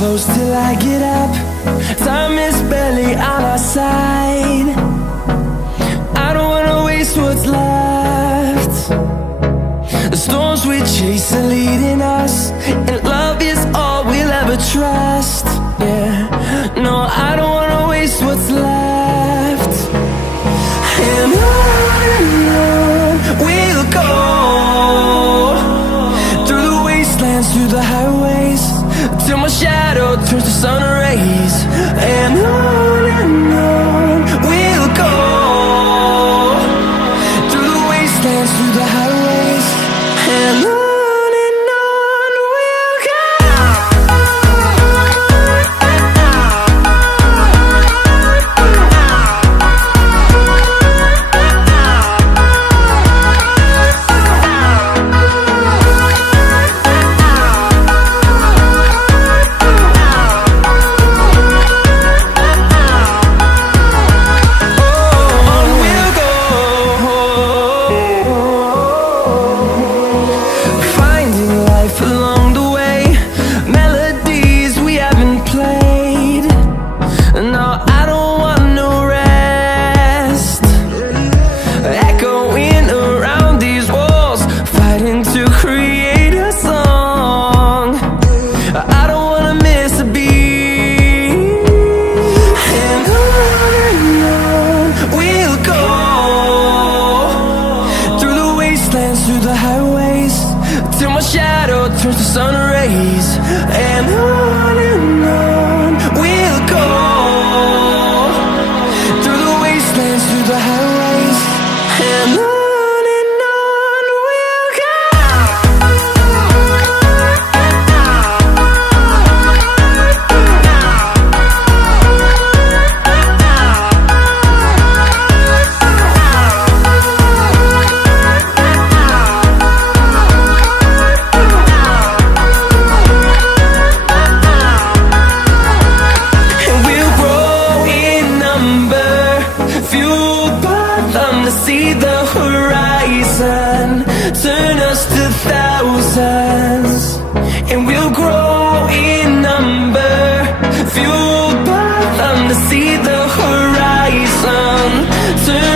close till I get up. Time is barely on our side. I don't wanna waste what's left. The storms we chase are leading us, and love is all we'll ever trust. Yeah, no, I don't wanna waste what's left. And on we'll go, through the wastelands, through the highways, till my shadow turns to sun rays. And on we'll go, through the wastelands, through the highways, and on we'll go. Through the highways, till my shadow turns to sun rays. And on we'll go, through the wastelands, through the highways, and on we'll go. See the horizon, turn us to thousands, and we'll grow in number, fueled by them to see the horizon, turn